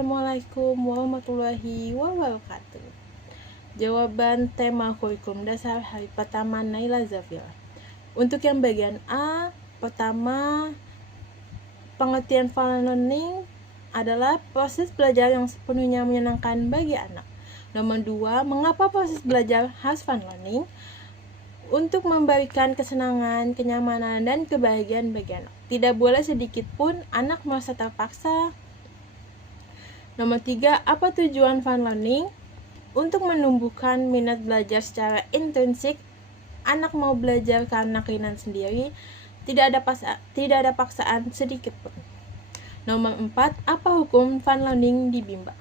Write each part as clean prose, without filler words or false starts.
Assalamualaikum warahmatullahi wabarakatuh. Jawaban tema kurikulum dasar hari pertama Naila Zafira. Untuk yang bagian A, pertama, pengertian fun learning adalah proses belajar yang sepenuhnya menyenangkan bagi anak. Nomor 2, mengapa proses belajar harus fun learning? Untuk memberikan kesenangan, kenyamanan, dan kebahagiaan bagi anak. Tidak boleh sedikit pun anak merasa terpaksa. Nomor 3, apa tujuan fun learning? Untuk menumbuhkan minat belajar secara intrinsik. Anak mau belajar karena keinginan sendiri, tidak ada paksaan sedikit pun. Nomor 4, apa hukum fun learning di Bimba?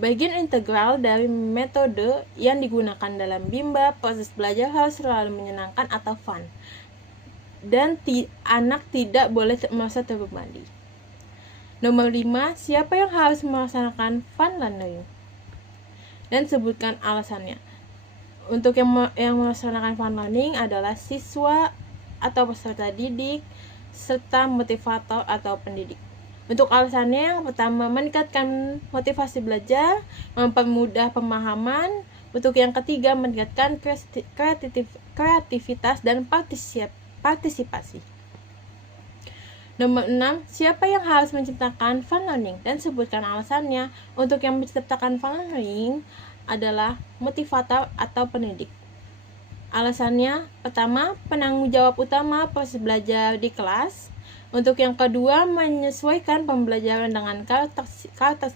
Bagian integral dari metode yang digunakan dalam Bimba, proses belajar harus selalu menyenangkan atau fun. Dan anak tidak boleh merasa terbebani. Nomor 5, siapa yang harus melaksanakan fun learning? Dan sebutkan alasannya. Untuk yang melaksanakan fun learning adalah siswa atau peserta didik, serta motivator atau pendidik. Untuk alasannya, yang pertama, meningkatkan motivasi belajar, mempermudah pemahaman. Untuk yang ketiga, meningkatkan kreativitas dan partisipasi. Nomor 6, siapa yang harus menciptakan fun learning? Dan sebutkan alasannya. Untuk yang menciptakan fun learning adalah motivator atau pendidik. Alasannya, pertama, penanggung jawab utama proses belajar di kelas. Untuk yang kedua, menyesuaikan pembelajaran dengan karakter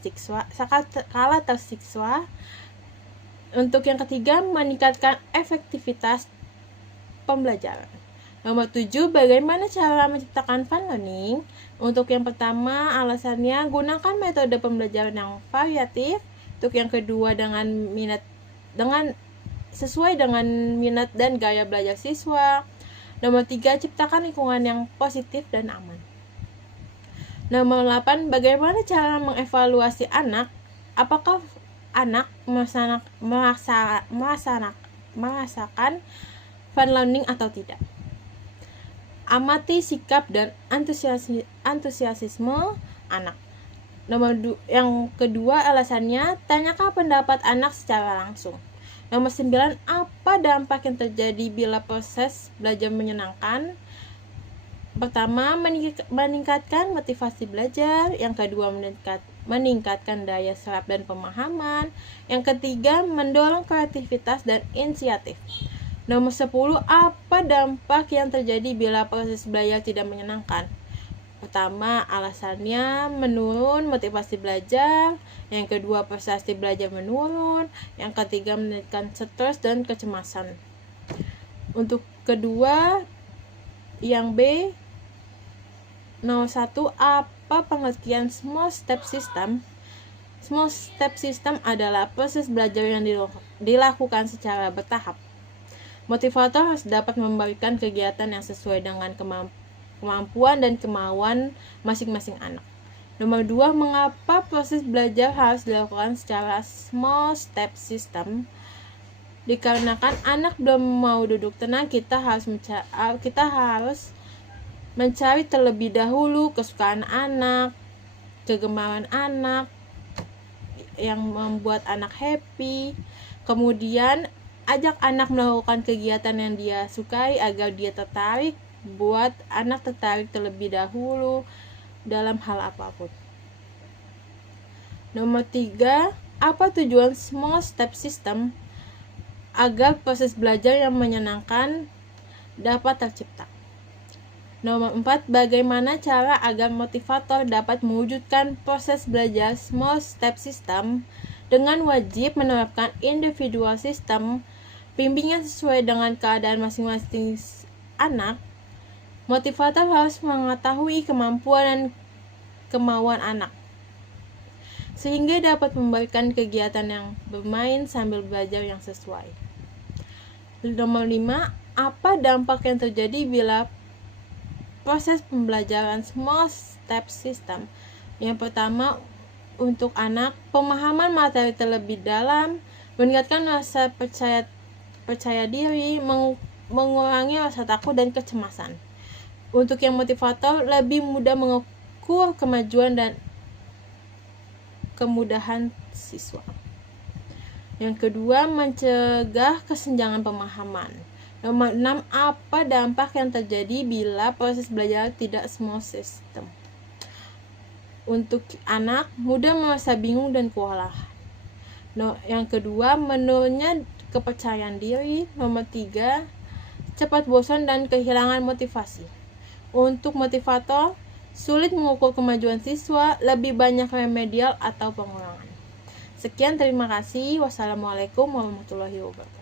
siswa. Untuk yang ketiga, meningkatkan efektivitas pembelajaran. Nomor 7, bagaimana cara menciptakan fun learning? Untuk yang pertama, alasannya gunakan metode pembelajaran yang variatif. Untuk yang kedua, sesuai dengan minat dan gaya belajar siswa. Nomor 3, ciptakan lingkungan yang positif dan aman. Nomor 8, bagaimana cara mengevaluasi anak? Apakah anak merasakan fun learning atau tidak? Amati sikap dan antusiasme anak. Yang kedua, alasannya, tanyakan pendapat anak secara langsung. Nomor 9, apa dampak yang terjadi bila proses belajar menyenangkan? Pertama, meningkatkan motivasi belajar. Yang kedua, meningkatkan daya serap dan pemahaman. Yang ketiga, mendorong kreativitas dan inisiatif. Nomor 10, apa dampak yang terjadi bila proses belajar tidak menyenangkan? Pertama, alasannya menurun motivasi belajar. Yang kedua, prestasi belajar menurun. Yang ketiga, meningkatkan stres dan kecemasan. Untuk kedua, yang B, nomor 1, apa pengertian small step system? Small step system adalah proses belajar yang dilakukan secara bertahap. Motivator harus dapat memberikan kegiatan yang sesuai dengan kemampuan dan kemauan masing-masing anak. Nomor 2, mengapa proses belajar harus dilakukan secara small step system? Dikarenakan anak belum mau duduk tenang, kita harus mencari terlebih dahulu kesukaan anak, kegemaran anak, yang membuat anak happy. Kemudian ajak anak melakukan kegiatan yang dia sukai agar dia tertarik. Buat anak tertarik terlebih dahulu dalam hal apapun. Nomor 3, apa tujuan small step system? Agar proses belajar yang menyenangkan dapat tercipta. Nomor 4, bagaimana cara agar motivator dapat mewujudkan proses belajar small step system? Dengan wajib menerapkan individual system, bimbingan sesuai dengan keadaan masing-masing anak. Motivator harus mengetahui kemampuan dan kemauan anak, sehingga dapat memberikan kegiatan yang bermain sambil belajar yang sesuai. Nomor 5, apa dampak yang terjadi bila proses pembelajaran small step system? Yang pertama, untuk anak, pemahaman materi terlebih dalam, meningkatkan rasa percaya diri, mengurangi rasa takut dan kecemasan. Untuk yang motivator, lebih mudah mengukur kemajuan dan kemudahan siswa. Yang kedua, mencegah kesenjangan pemahaman. Nomor 6, apa dampak yang terjadi bila proses belajar tidak semua sistem? Untuk anak, mudah merasa bingung dan kewalahan. Yang kedua, menurunnya kepercayaan diri. Nomor 3, cepat bosan dan kehilangan motivasi. Untuk motivator, sulit mengukur kemajuan siswa, lebih banyak remedial atau pengulangan. Sekian, terima kasih. Wassalamualaikum warahmatullahi wabarakatuh.